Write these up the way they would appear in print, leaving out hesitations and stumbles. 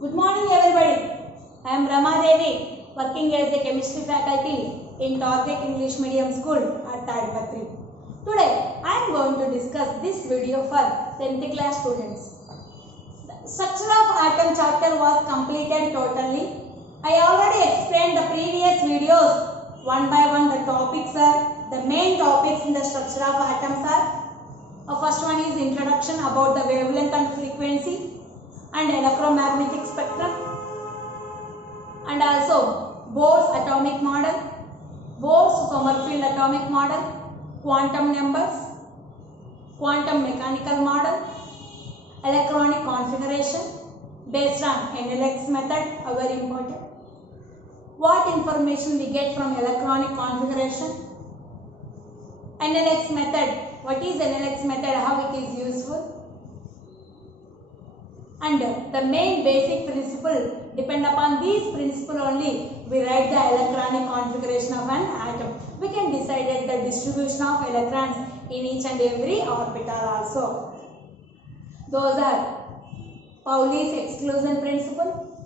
Good morning everybody. I am Rama Devi, working as a chemistry faculty in Target English Medium School at Tadipatri. Today I am going to discuss this video for 10th class students. The structure of atom chapter was completed totally. I already explained the previous videos one by one. The topics are, the main topics in the structure of atoms are, first one is introduction about the wavelength and frequency and electromagnetic spectrum, and also Bohr's atomic model, Bohr's Sommerfeld atomic model, quantum numbers, quantum mechanical model, electronic configuration based on NLX method, very important. What information we get from electronic configuration? NLX method, what is NLX method, how it is useful? And the main basic principle, depend upon these principle only we write the electronic configuration of an atom. We can decide the distribution of electrons in each and every orbital also. Those are Pauli's exclusion principle,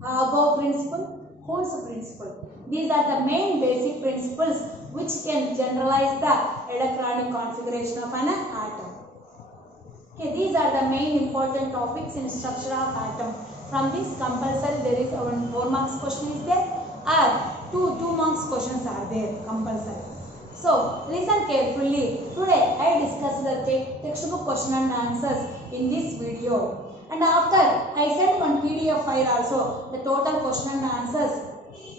Argo principle, Hund's principle. These are the main basic principles which can generalize the electronic configuration of an atom. Okay, these are the main important topics in structure of atom. From this compulsory there is a 4 marks question is there, or 2 marks questions are there compulsory. So listen carefully. Today I discuss the textbook question and answers in this video. And after I send one PDF file also, the total question and answers.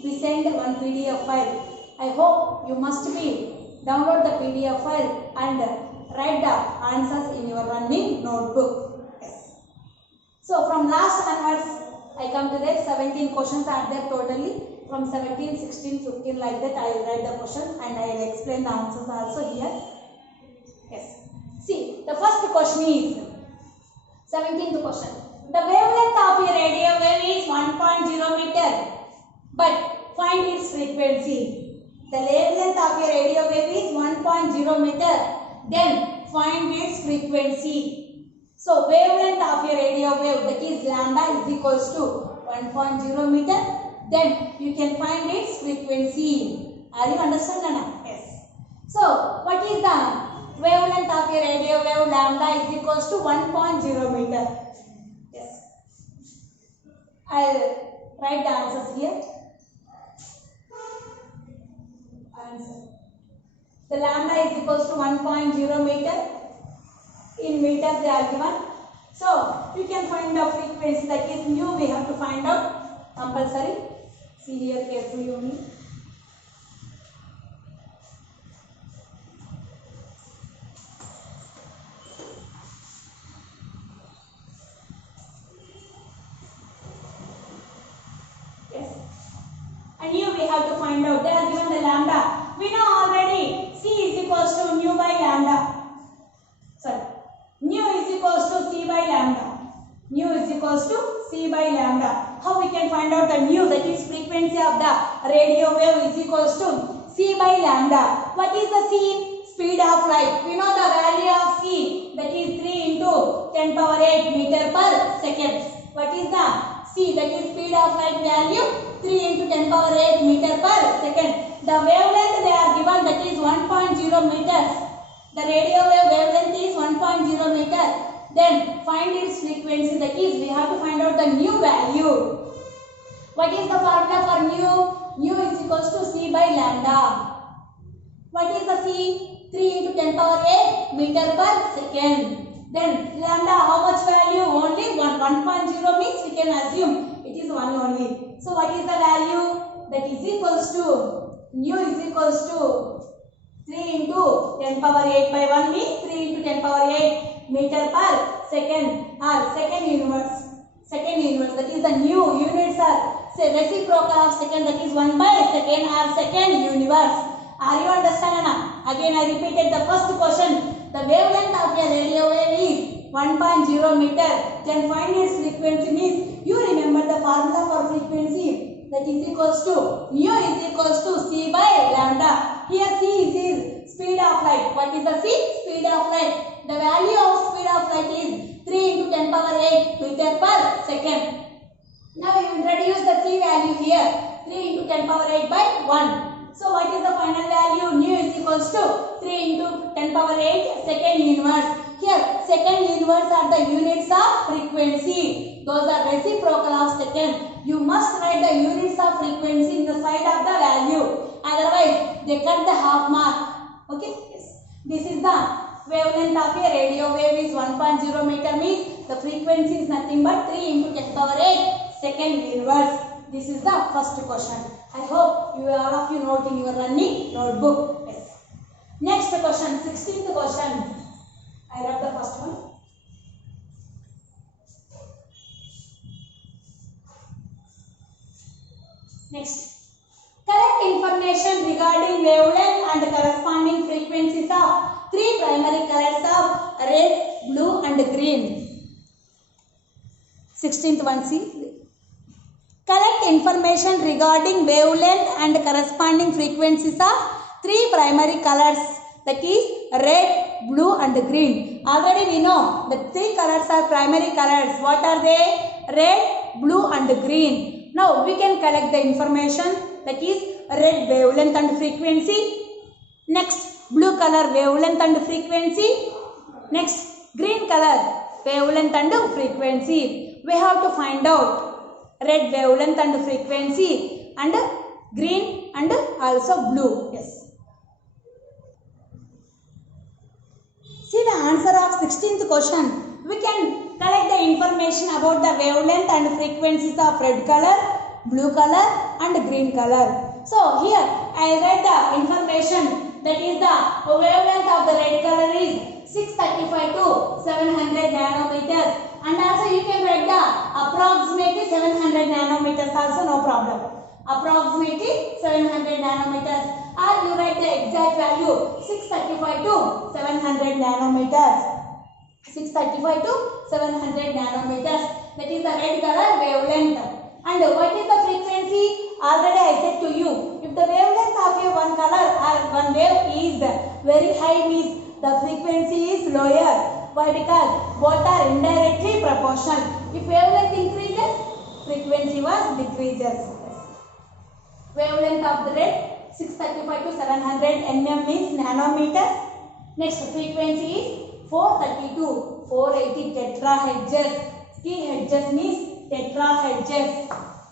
We send one PDF file. I hope you must be download the PDF file and write the answers in your running notebook. Yes. So from last onwards, I come to that 17 questions are there totally. From 17, 16, 15 like that I will write the questions and I will explain the answers also here. Yes. See, the first question is 17th question. The wavelength of a radio wave is 1.0 meter, but find its frequency. The wavelength of a radio wave is 1.0 meter. Then find its frequency. So wavelength of a radio wave, that is lambda, is equals to 1.0 meter. Then you can find its frequency. Are you understanding now? Yes. So what is the wavelength of a radio wave? Lambda is equals to 1.0 meter. Yes. I will write the answers here. Answer. The lambda is equals to 1.0 meter. In meters they are given. So you can find the frequency, that is mu we have to find out compulsory. See here carefully only. Yes. And mu we have to find out. They are given the lambda. We know already C is equals to mu by lambda. Sorry. Mu is equals to C by lambda. Mu is equals to C by lambda. How we can find out the mu, that is frequency of the radio wave, is equals to C by lambda. What is the C? Speed of light. We know the value of C, that is 3 into 10 power 8 meter per second. What is the C? That is speed of light value 3 into 10 power 8 meter per second. The wavelength they are given, that is 1.0 meters. The radio wave wavelength is 1.0 meter. Then find its frequency, that is we have to find out the mu value. What is the formula for mu? Mu is equals to C by lambda. What is the C? 3 into 10 power 8 meter per second. Then lambda, how much value? Only 1. 1.0 means we can assume it is 1 only. So what is the value? That is equals to, mu is equals to 3 into 10 power 8 by 1 means 3 into 10 power 8 meter per second, or second universe. Second universe, that is the new units are say reciprocal of second, that is 1 by second or second universe. Are you understanding now? Again I repeated the first question. The wavelength of a radio wave is 1.0 meter. Then find its frequency means you remember the formula for frequency, that is equals to mu is equals to C by lambda. Here C is speed of light. What is the C? Speed of light. The value of speed of light is 3 into 10 power 8 meter per second. Now you introduce the key value here. 3 into 10 power 8 by 1. So what is the final value? Nu is equals to 3 into 10 power 8 second inverse. Here second inverse are the units of frequency. Those are reciprocal of second. You must write the units of frequency in the side of the value. Otherwise they cut the half mark. Okay. Yes. This is the wavelength of a radio wave is 1.0 meter, means the frequency is nothing but 3 into 10 power 8 second inverse. This is the first question. I hope you all of you note in your running notebook. Yes. Next question, 16th question. I read the first one. Next. Collect information regarding wavelength and corresponding frequencies of three primary colors of red, blue and green. 16th one, see. Collect information regarding wavelength and corresponding frequencies of three primary colors, that is red, blue and green. Already we know the three colors are primary colors. What are they? Red, blue and green. Now we can collect the information, that is red wavelength and frequency. Next blue color wavelength and frequency. Next green color wavelength and frequency. We have to find out red wavelength and frequency and green and also blue. Yes. See the answer of 16th question. We can collect the information about the wavelength and frequencies of red color, blue color and green color. So here I write the information, that is the wavelength of the red color is 635 to 700 nanometers. And also you can write the approximately 700 nanometers also, no problem. Approximately 700 nanometers, or you write the exact value 635 to 700 nanometers. 635 to 700 nanometers. That is the red color wavelength. And what is the frequency? Already I said to you, if the wavelength of a one color or one wave is very high, means the frequency is lower. Why? Because both are indirectly proportional. If wavelength increases, frequency was decreases. Wavelength of the red 635 to 700 nm means nanometers. Next frequency is 432, 480 tetrahertz. Hertz means tetrahertz.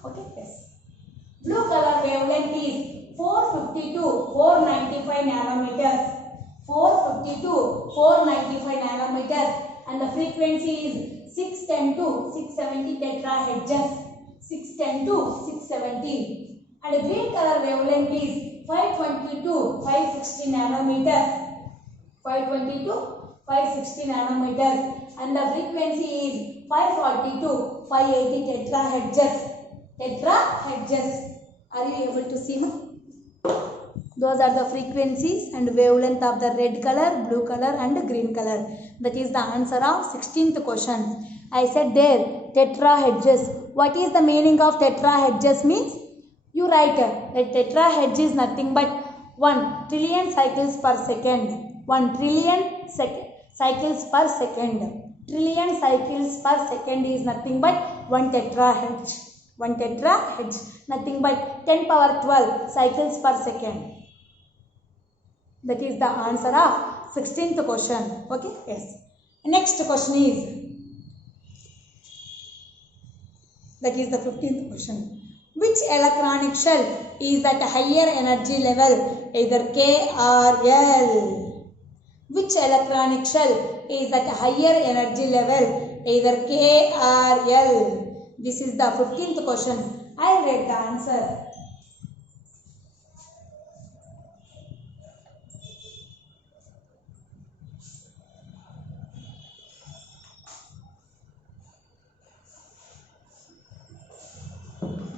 Okay, yes. Blue color wavelength is 452, 495 nanometers. 452, 495 nanometers, and the frequency is 610 to 670 tetrahertz. 610 to 670. And the green color wavelength is 522, 560 nanometers. 522, 560 nanometers, and the frequency is 542, 580 tetrahertz. Tetrahertz. Are you able to see now? Those are the frequencies and wavelength of the red color, blue color and green color. That is the answer of 16th question. I said there, tetrahertz. What is the meaning of tetrahertz means? You write that tetrahertz is nothing but 1 trillion cycles per second. 1 trillion cycles per second. Trillion cycles per second is nothing but 1 terahertz. 1 terahertz, nothing but 10 power 12 cycles per second. That is the answer of 16th question. Okay, yes. Next question is, that is the 15th question. Which electronic shell is at a higher energy level, either K or L? Which electronic shell is at a higher energy level, either K or L? This is the 15th question. I read the answer.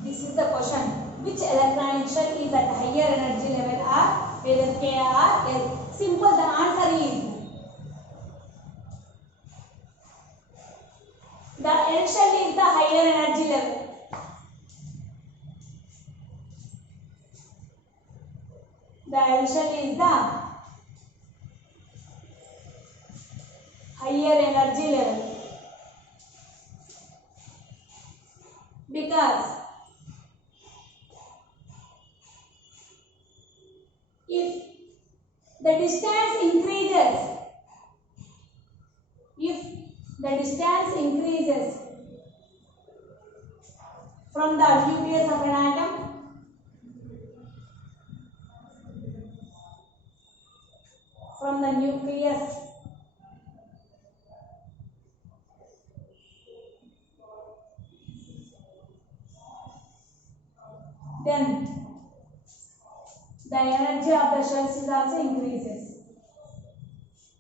This is the question. Which electronic shell is at higher energy level or either K or L? Simple, the answer is the L shell is the higher energy level. The L shell is the higher energy level. Because if the distance increases from the nucleus of an atom,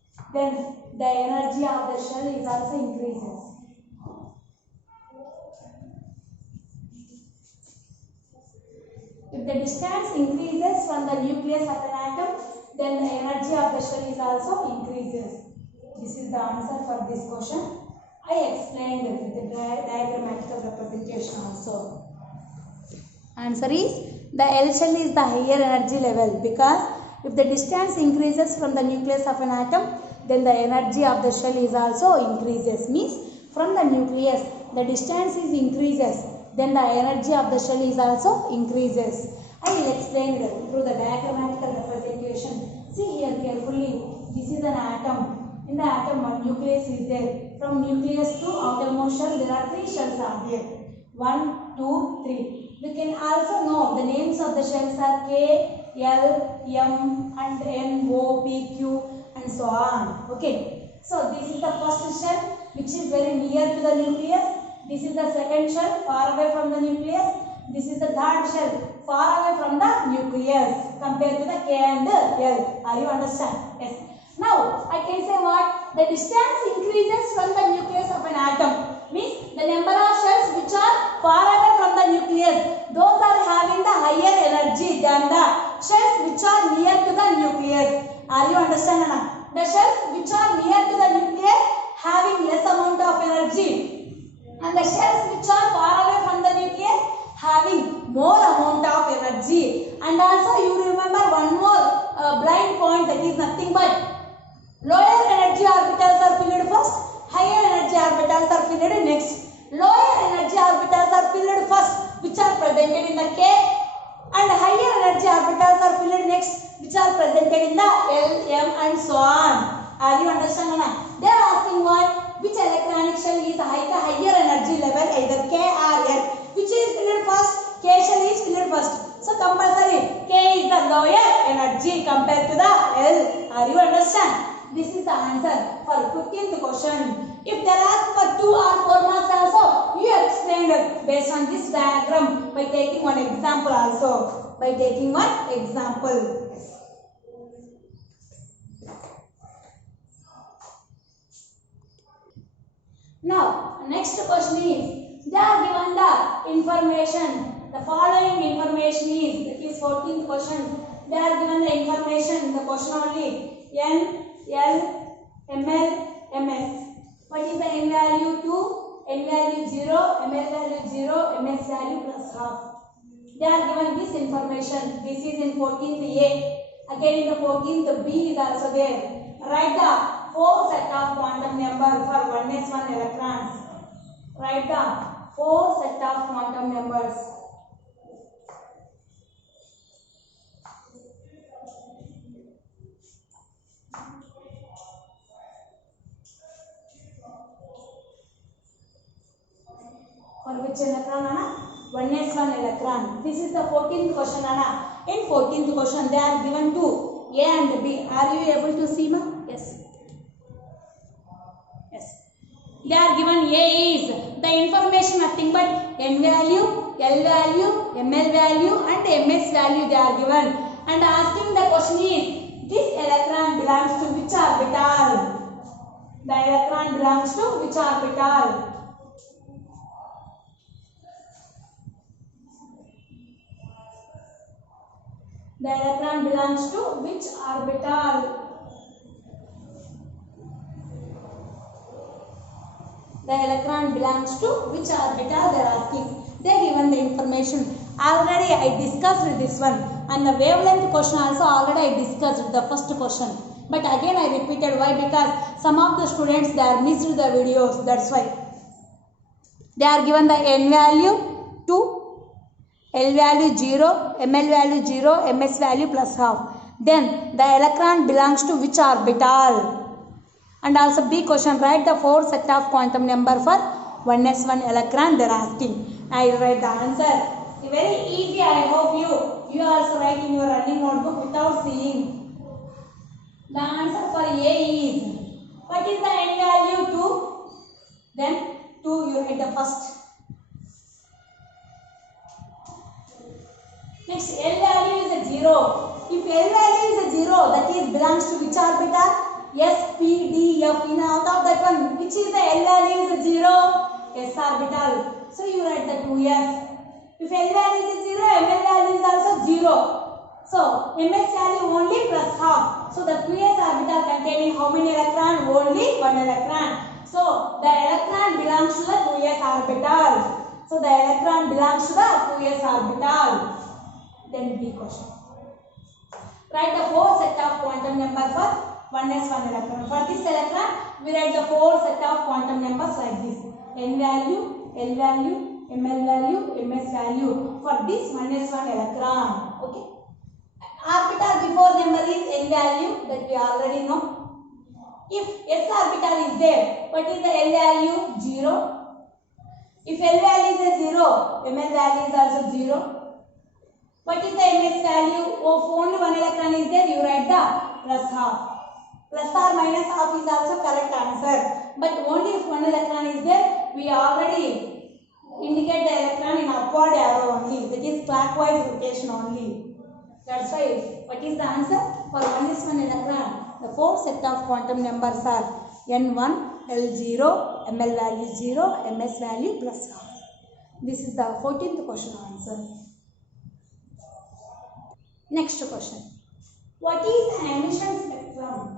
then the energy of the shells is also increases. If the distance increases from the nucleus of an atom, then the energy of the shell is also increases. This is the answer for this question. I explained with the diagrammatical representation also. Answer is the L shell is the higher energy level, because if the distance increases from the nucleus of an atom, then the energy of the shell is also increases. Means from the nucleus the distance is increases, then the energy of the shell is also increases. I will explain it through the diagrammatical representation. See here carefully. This is an atom. In the atom, one nucleus is there. From nucleus to outermost shell, there are 3 shells are there. 1, 2, 3. We can also know the names of the shells are K, L, M and N, O, P, Q and so on. Okay. So this is the first shell which is very near to the nucleus. This is the second shell far away from the nucleus. This is the third shell far away from the nucleus compared to the K and L. Are you understand? Yes. Now I can say what? The distance increases from the nucleus of an atom. Means the number of shells which are far away from the nucleus, those are having the higher energy than the shells which are near to the nucleus. Are you understand, Anna? The shells which are near to the nucleus having less amount of energy, and the shells which are far away from the nucleus having more amount of energy. And also you remember one more blind point, that is nothing but lower energy orbitals are filled first, higher energy orbitals are filled next. Lower energy orbitals are filled first, which are presented in the K, and higher energy orbitals are filled next, which are presented in the L, M and so on. Are you understanding? They are asking what? Which electronic shell is higher energy level, either K or L. Which is filled first? K shell is filled first. So compulsory K is the lower energy compared to the L. Are you understand? This is the answer for 15th question. If there are for 2 or 4 marks also, you explained based on this diagram by taking one example also. By taking one example. Now, next question is, they are given the information. The following information is, that is 14th question. They are given the information, the question only, N, L, ML, MS. What is the N value? 2, N value 0, ML value 0, MS value plus half. They are given this information. This is in 14th A. Again in the 14th B is also there. Write the 4 set of quantum number for 1s1 electrons. Write the 4 set of quantum numbers. For which electron, Anna? 1s1 electron. This is the 14th question, Anna. In 14th question, they are given two, A and B. Are you able to see, ma? Yes. Yes. They are given A is the information nothing but N value, L value, ML value and MS value they are given. And asking the question is, this electron belongs to which orbital? The electron belongs to which orbital? The electron belongs to which orbital? The electron belongs to which orbital they are asking. They are given the information. Already I discussed this one. And the wavelength question also already I discussed the first question. But again I repeated. Why? Because some of the students they are missed the videos. That's why. They are given the N value, 2, L value 0, Ml value 0, Ms value plus half. Then the electron belongs to which orbital? And also B question, write the 4 set of quantum number for 1s1 electron they are asking. I will write the answer. Very easy, I hope you also write in your running notebook without seeing. The answer for A is, what is the N value? 2. Then 2 you write the first. Next, L value is a 0. If L value is a 0, that is belongs to which orbital? S, P, D, F. In out of that one, which is the L value is a 0? S orbital. So you write the 2s. If L value is 0, Ml value is also 0. So Ms value only plus half. So the 2s orbital containing how many electron? Only 1 electron. So the electron belongs to the 2s orbital. So the electron belongs to the 2s orbital. Then B question. Write the 4 set of quantum number for 1s1 electron. For this electron, we write the 4 set of quantum numbers like this. N value, L value, Ml value, Ms value for this 1s1 electron. Okay. Orbital before number is N value, that we already know. If S orbital is there, what is the L value? 0. If L value is a 0, Ml value is also 0. What is the Ms value? Oh, only 1 electron is there, you write the plus half. Plus or minus half is also correct answer. But only if 1 electron is there, we already indicate the electron in upward arrow only. That is clockwise rotation only. That's why, what is the answer? For 1s1 electron, the 4 set of quantum numbers are N1, L0, Ml value 0, Ms value plus half. This is the 14th question answer. Next question. What is an emission spectrum?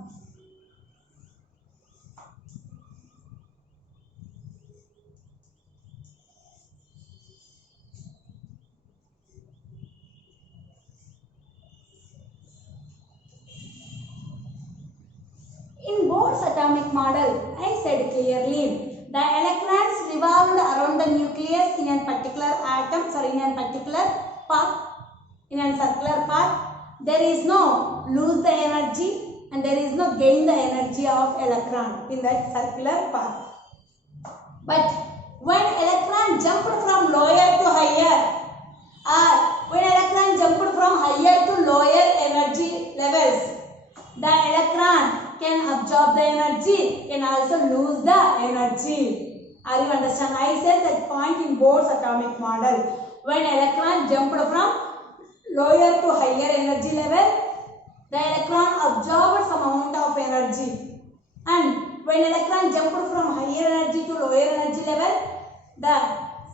In Bohr's atomic model, I said clearly, the electrons revolved around the nucleus in a particular atom, in a particular path, in a circular path. There is no lose the energy and there is no gain the energy of electron in that circular path. But when electron jumped from lower to higher, or when electron jumped from higher to lower energy levels, the electron can absorb the energy, can also lose the energy. Are you understand? I said that point in Bohr's atomic model. When electron jumped from lower to higher energy level, the electron absorbed some amount of energy. And when electron jumped from higher energy to lower energy level, the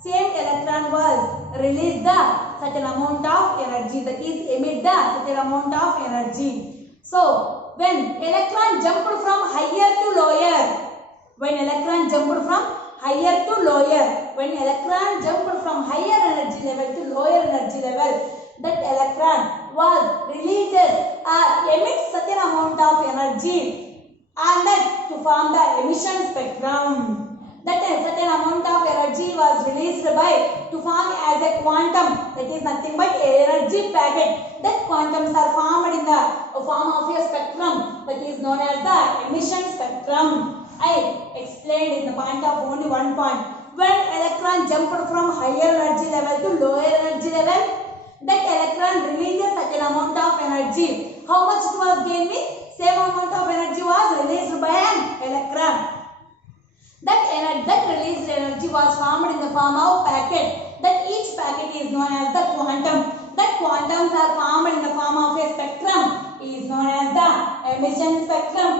same electron was released the certain amount of energy, that is emit the certain amount of energy. So when electron jumped from higher to lower, when electron jumped from higher to lower, when electron jumped from higher energy level to lower energy level, that electron was released or emits certain amount of energy and that to form the emission spectrum. That certain amount of energy was released by to form as a quantum, that is nothing but energy packet. That quantums are formed in the form of a spectrum that is known as the emission spectrum. I explained in the point of only one point. When electron jumped from higher energy level to lower energy level, that electron releases certain amount of energy. How much it was gaining? Same amount of energy was released by an electron. That released energy was formed in the form of packet. That each packet is known as the quantum. That quantums are formed in the form of a spectrum is known as the emission spectrum.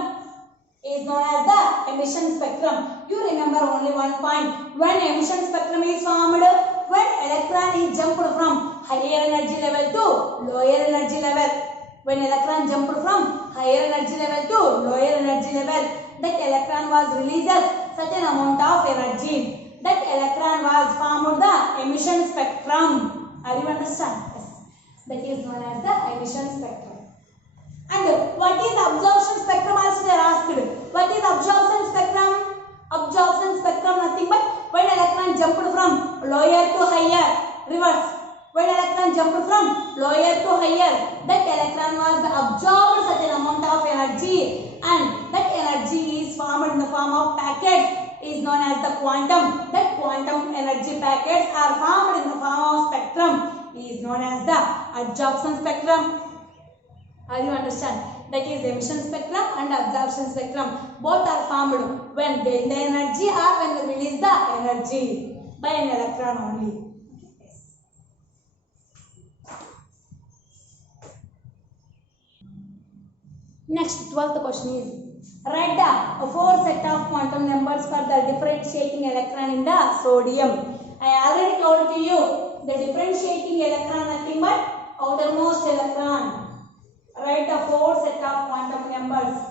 You remember only one point. When emission spectrum is formed, when electron is jumped from higher energy level to lower energy level. When electron jumped from higher energy level to lower energy level, that electron was released certain amount of energy. That electron was formed the emission spectrum. Are you understand? Yes. That is known as the emission spectrum. And what is absorption spectrum also they are asked. What is absorption spectrum? Absorption spectrum nothing but when electron jumped from lower to higher, reverse. When electron jumped from lower to higher, that electron was absorbed certain amount of energy, and that energy is formed in the form of packets, is known as the quantum. That quantum energy packets are formed in the form of spectrum, is known as the absorption spectrum. Are you understand? That is emission spectrum and absorption spectrum. Both are formed when gain the energy or when we release the energy by an electron only. Next, 12th question is, write the 4 set of quantum numbers for the differentiating electron in the sodium. I already told to you the differentiating electron nothing but outermost electron. Write the 4 set of quantum numbers.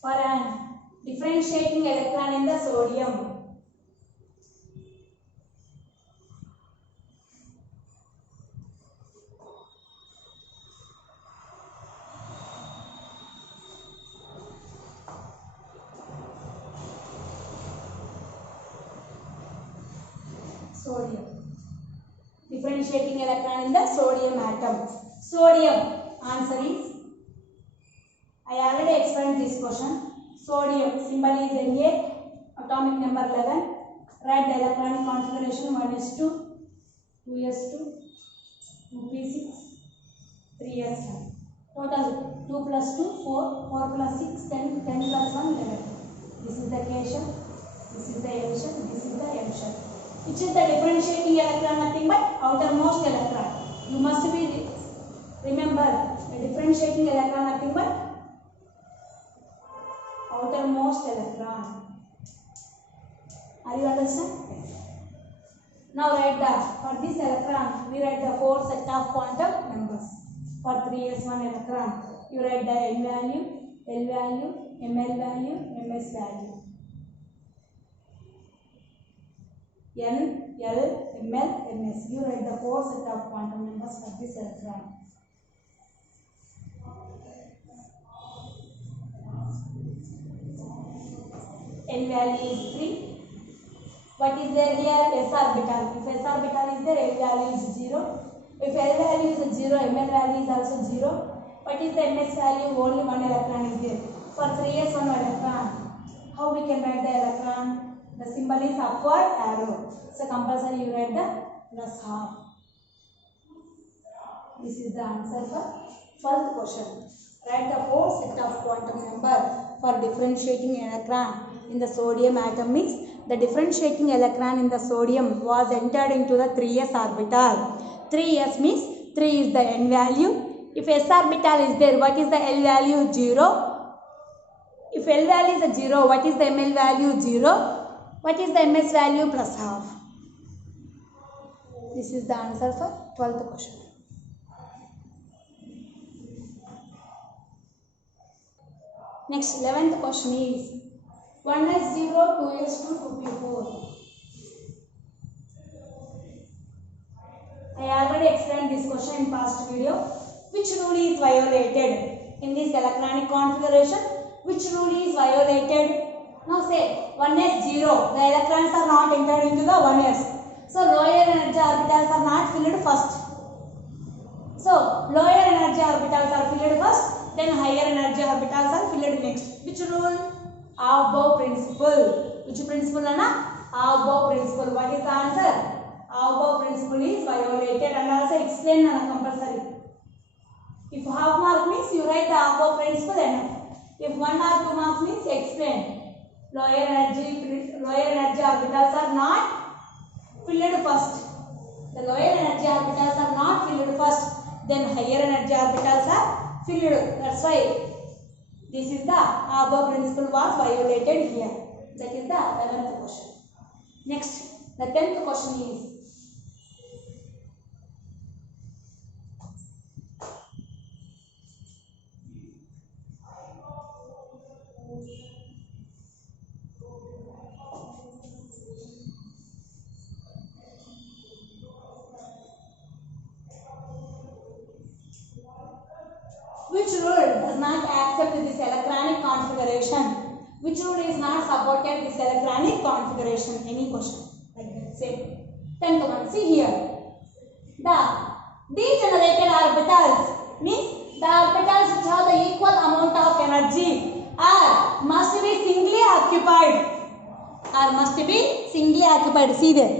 For an differentiating electron in the sodium. Sodium. Differentiating electron in the sodium atom. Sodium. Answer is, I already explained this question. Sodium symbol is Na, atomic number 11. Write the electronic configuration 1s2, 2s2, 2p6, 3s1. Total 2 plus 2, 4, 4 plus 6, 10, 10 plus 1, 11. This is the cation, this is the emission, this is the emission. Which is the differentiating electron? Nothing but outermost electron. You must be remember the differentiating electron nothing but outermost electron. Are you understand? Yes. Now write the, for this electron we write the 4 set of quantum numbers. For 3s1 electron you write the n value, l value, ml value, ms value. N, L, ml, ms. You write the 4 set of quantum numbers for this electron. N value is 3. What is there here? S orbital. If S orbital is there, L value is 0. If L value is 0, ml value is also 0. What is the ms value? Only 1 electron is there. For 3s1 electron, how we can write the electron? The symbol is upward arrow. So compulsory you write the plus half. This is the answer for 12th question. Write the 4 set of quantum number for differentiating electron in the sodium atom mix. The differentiating electron in the sodium was entered into the 3s orbital. 3s means 3 is the n value. If s orbital is there, what is the l value? 0. If l value is a 0, what is the ml value? 0. What is the ms value? Plus half. This is the answer for 12th question. Next, 11th question is 1s0, 2s2, 2p4. I already explained this question in past video. Which rule is violated in this electronic configuration? Which rule is violated? Now say 1s0, the electrons are not entered into the 1s. So lower energy orbitals are not filled first. So lower energy orbitals are filled first, then higher energy orbitals are filled next. Which rule? Aufbau principle. Which principle, Anna? Aufbau principle. What is the answer? Aufbau principle is violated, and also explain, Anna, compulsory. If half mark means you write the Aufbau principle enough. If 1 or 2 marks means explain. Lower energy orbitals are not filled first. The lower energy orbitals are not filled first. Then higher energy orbitals are filled. That's why this is the Aufbau principle was violated here. That is the 11th question. Next, the 10th question is Which rule does not accept this electronic configuration? Which rule is not supported this electronic configuration? Any question like that? Say 10th one. See here. The degenerated orbitals means the orbitals which have the equal amount of energy must be singly occupied. See there.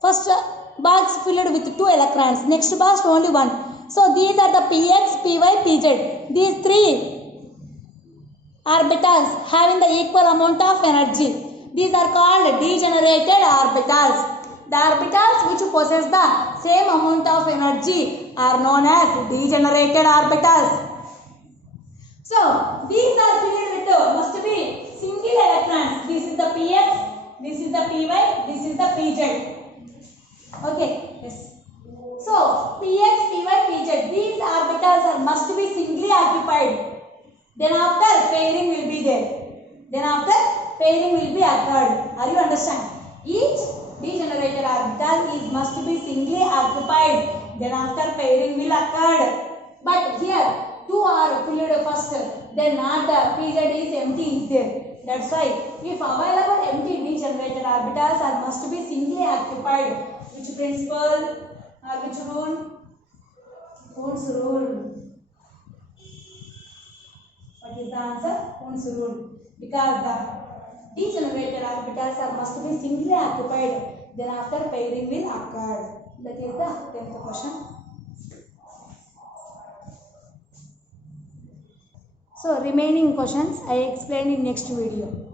First box filled with 2 electrons. Next box only 1. So these are the px, py, pz. These 3 orbitals having the equal amount of energy. These are called degenerated orbitals. The orbitals which possess the same amount of energy are known as degenerated orbitals. So these are filled with must be single electrons. This is the px, this is the py, this is the pz. Okay, yes. So px, py, pz. These orbitals must be singly occupied. Then after pairing will be there. Then after pairing will be occurred. Are you understand? Each degenerated orbital must be singly occupied. Then after pairing will occur. But here 2 are filled first. Then not the pz is empty is there. That's why if available empty degenerated orbitals must be singly occupied. Which principle or which rule? Hund's rule. What is the answer? Hund's rule. Because the degenerated orbitals must be singly occupied. Then after pairing will occur. That is the 10th question. So remaining questions I explained in next video.